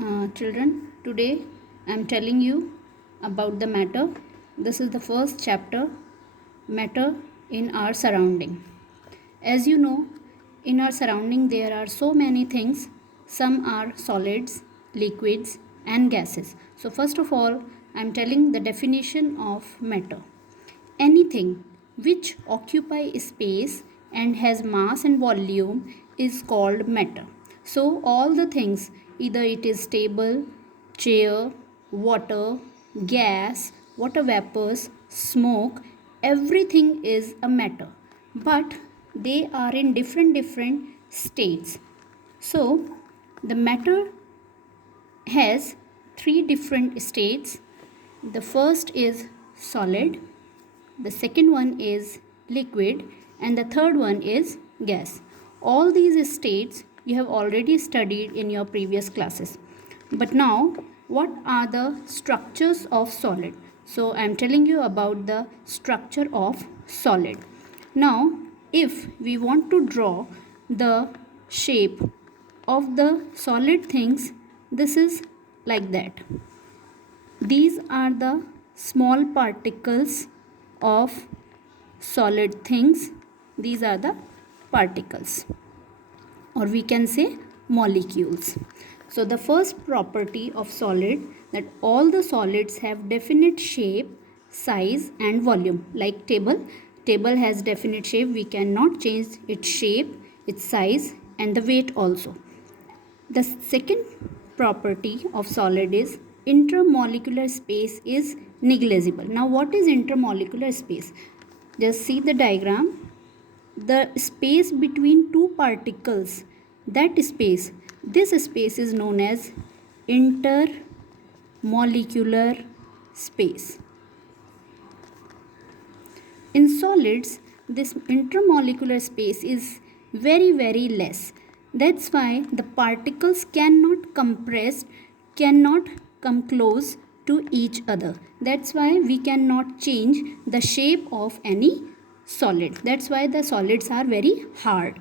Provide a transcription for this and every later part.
Children, today I am telling you about the matter. This is the first chapter, matter in our surrounding. As you know, in our surrounding there are so many things. Some are solids, liquids and gases. So first of all, I am telling the definition of matter. Anything which occupy space and has mass and volume is called matter. So all the things, either it is table, chair, water, gas, water vapors, smoke, everything is a matter. But they are in different states. So the matter has three different states. The first is solid, the second one is liquid, and the third one is gas. All these states you have already studied in your previous classes. But now, what are the structures of solid? So I am telling you about the structure of solid. Now, if we want to draw the shape of the solid things, this is like that. These are the small particles of solid things. These are the particles, or we can say molecules. So the first property of solid, that all the solids have definite shape, size and volume. Like table has definite shape, we cannot change its shape, its size and the weight also. The second property of solid is intermolecular space is negligible. Now what is intermolecular space? Just see the diagram. The space between two particles, that space, this space is known as intermolecular space. In solids, this intermolecular space is very less. That's why the particles cannot compress, cannot come close to each other. That's why we cannot change the shape of any solid. That's why the solids are very hard.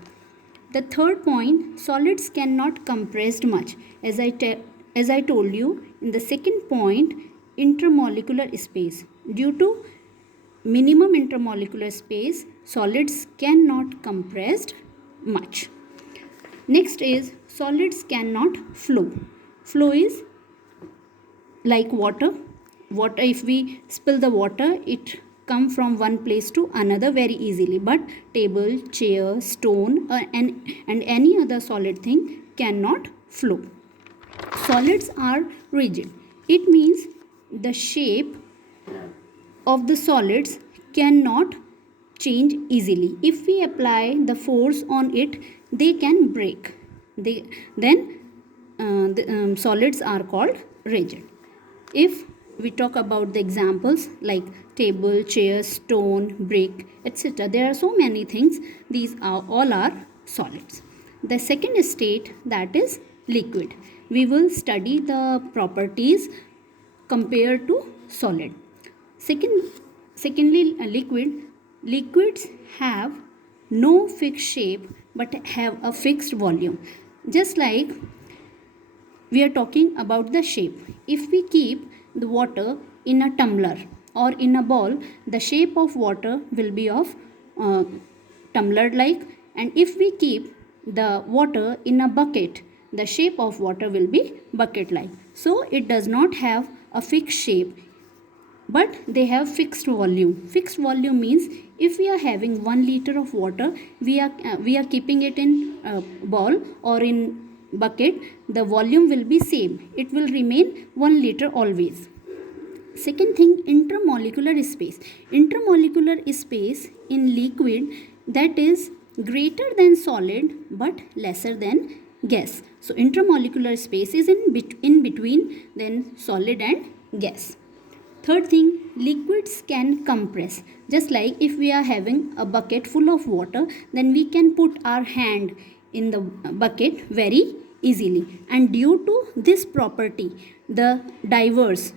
The third point, solids cannot compress much. As I told you in the second point, intermolecular space. Due to minimum intermolecular space, solids cannot compress much. Next is solids cannot flow. Flow is like water. Water, if we spill the water, it come from one place to another very easily. But table, chair, stone and any other solid thing cannot flow. Solids are rigid. It means the shape of the solids cannot change easily. If we apply the force on it, they can break. Solids are called rigid. If we talk about the examples like table, chair, stone, brick, etc., there are so many things. These are all are solids. The second state, that is liquid. We will study the properties compared to solid. Secondly, liquids have no fixed shape but have a fixed volume. Just like we are talking about the shape. If we keep the water in a tumbler or in a bowl, the shape of water will be of tumbler like, and if we keep the water in a bucket, the shape of water will be bucket like. So it does not have a fixed shape, but they have fixed volume. Fixed volume means if we are having 1 liter of water, we are keeping it in a bowl or in bucket, the volume will be same. It will remain 1 liter always. Second thing, intermolecular space. Intermolecular space in liquid, that is greater than solid but lesser than gas. So intermolecular space is in between then solid and gas. Third thing, liquids can compress. Just like if we are having a bucket full of water, then we can put our hand in the bucket very easily. And due to this property, the divers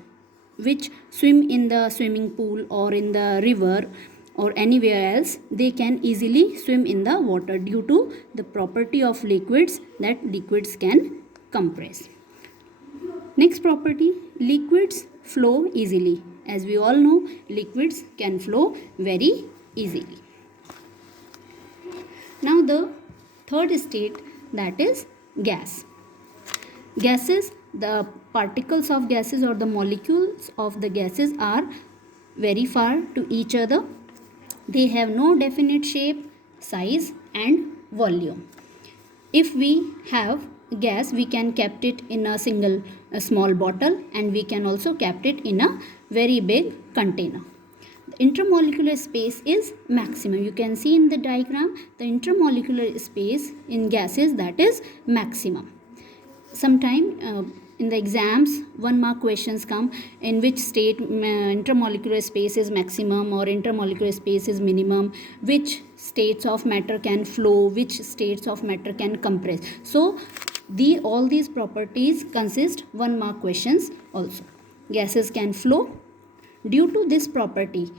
which swim in the swimming pool or in the river or anywhere else, they can easily swim in the water due to the property of liquids, that liquids can compress. Next property, liquids flow easily. As we all know, liquids can flow very easily. Now the third state, that is gas. Gases, the particles of gases or the molecules of the gases are very far to each other. They have no definite shape, size and volume. If we have gas, we can kept it in a small bottle, and we can also kept it in a very big container. The intermolecular space is maximum. You can see in the diagram the intermolecular space in gases, that is maximum. Sometime in the exams 1 mark questions come, in which state intermolecular space is maximum or intermolecular space is minimum, which states of matter can flow, which states of matter can compress. So all these properties consist 1 mark questions also. Gases can flow. Due to this property,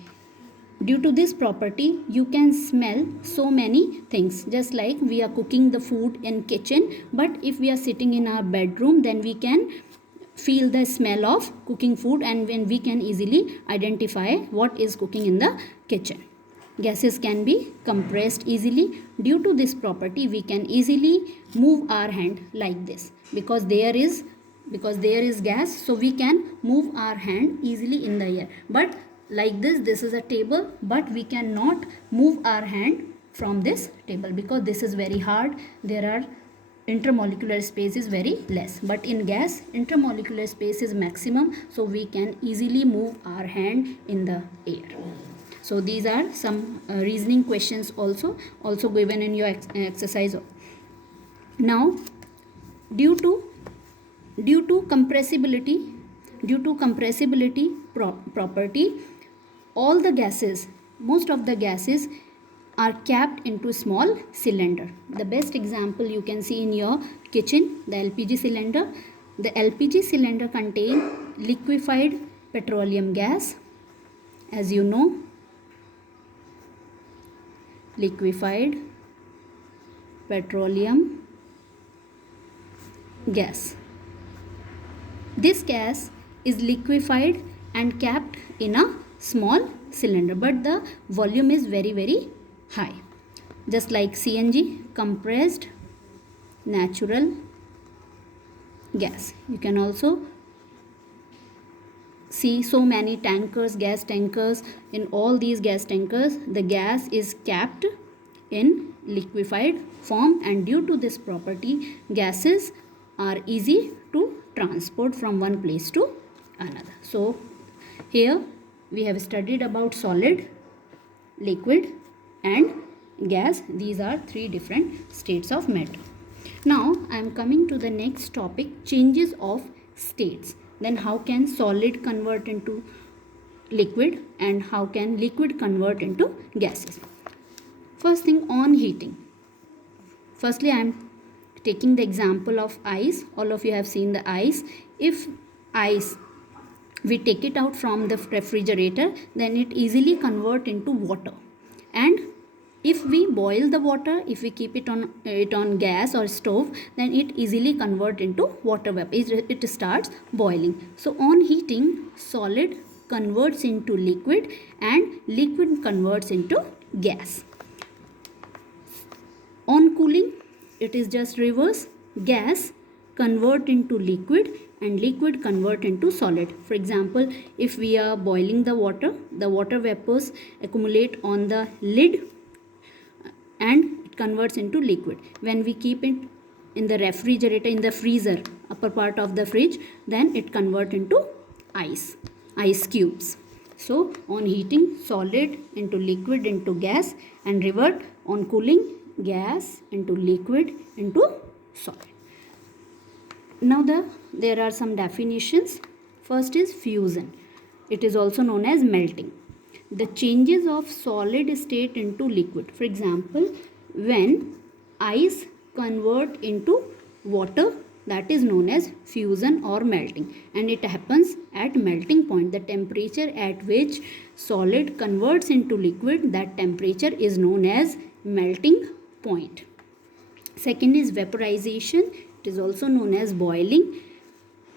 you can smell so many things. Just like we are cooking the food in kitchen, but if we are sitting in our bedroom, then we can feel the smell of cooking food, and when we can easily identify what is cooking in the kitchen. Gases can be compressed easily. Due to this property, we can easily move our hand like this, because there is gas, so we can move our hand easily in the air. But like this is a table, but we cannot move our hand from this table because this is very hard. There are intermolecular space is very less, but in gas intermolecular space is maximum, so we can easily move our hand in the air. So these are some reasoning questions also given in your exercise. Now due to compressibility property, most of the gases are capped into small cylinder. The best example you can see in your kitchen, the LPG cylinder. The LPG cylinder contain liquefied petroleum gas. As you know, liquefied petroleum gas. This gas is liquefied and capped in a small cylinder, but the volume is very high. Just like CNG, compressed natural gas. You can also see so many tankers, gas tankers. In all these gas tankers, the gas is capped in liquefied form, and due to this property, gases are easy to transport from one place to another. So here we have studied about solid, liquid and gas. These are three different states of matter. Now I am coming to the next topic, changes of states. Then how can solid convert into liquid, and how can liquid convert into gases? First thing, on heating. Firstly, I am taking the example of ice. All of you have seen the ice. If ice, we take it out from the refrigerator, then it easily convert into water. And if we boil the water, if we keep it on gas or stove, then it easily convert into water vapor. It starts boiling. So on heating, solid converts into liquid and liquid converts into gas. On cooling, it is just reverse. Gas convert into liquid and liquid convert into solid. For example, if we are boiling the water vapors accumulate on the lid and it converts into liquid. When we keep it in the refrigerator, in the freezer, upper part of the fridge, then it convert into ice cubes. So on heating, solid into liquid into gas, and revert on cooling, gas into liquid into solid. Now there are some definitions. First is fusion. It is also known as melting. The changes of solid state into liquid. For example, when ice convert into water, that is known as fusion or melting, and it happens at melting point. The temperature at which solid converts into liquid, that temperature is known as melting point. Second is vaporization. It is also known as boiling.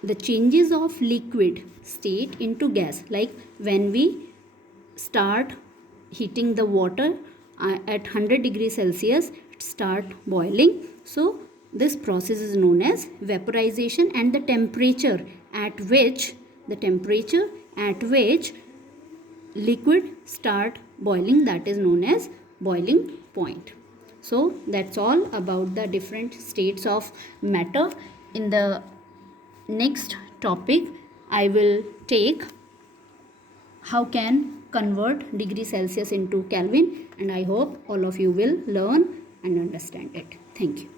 the changes of liquid state into gas, like when we start heating the water at 100 degrees Celsius, it start boiling. So this process is known as vaporization, and the temperature at which liquid start boiling, that is known as boiling point. So that's all about the different states of matter. In the next topic I will take how can convert degree Celsius into Kelvin, and I hope all of you will learn and understand it. Thank you.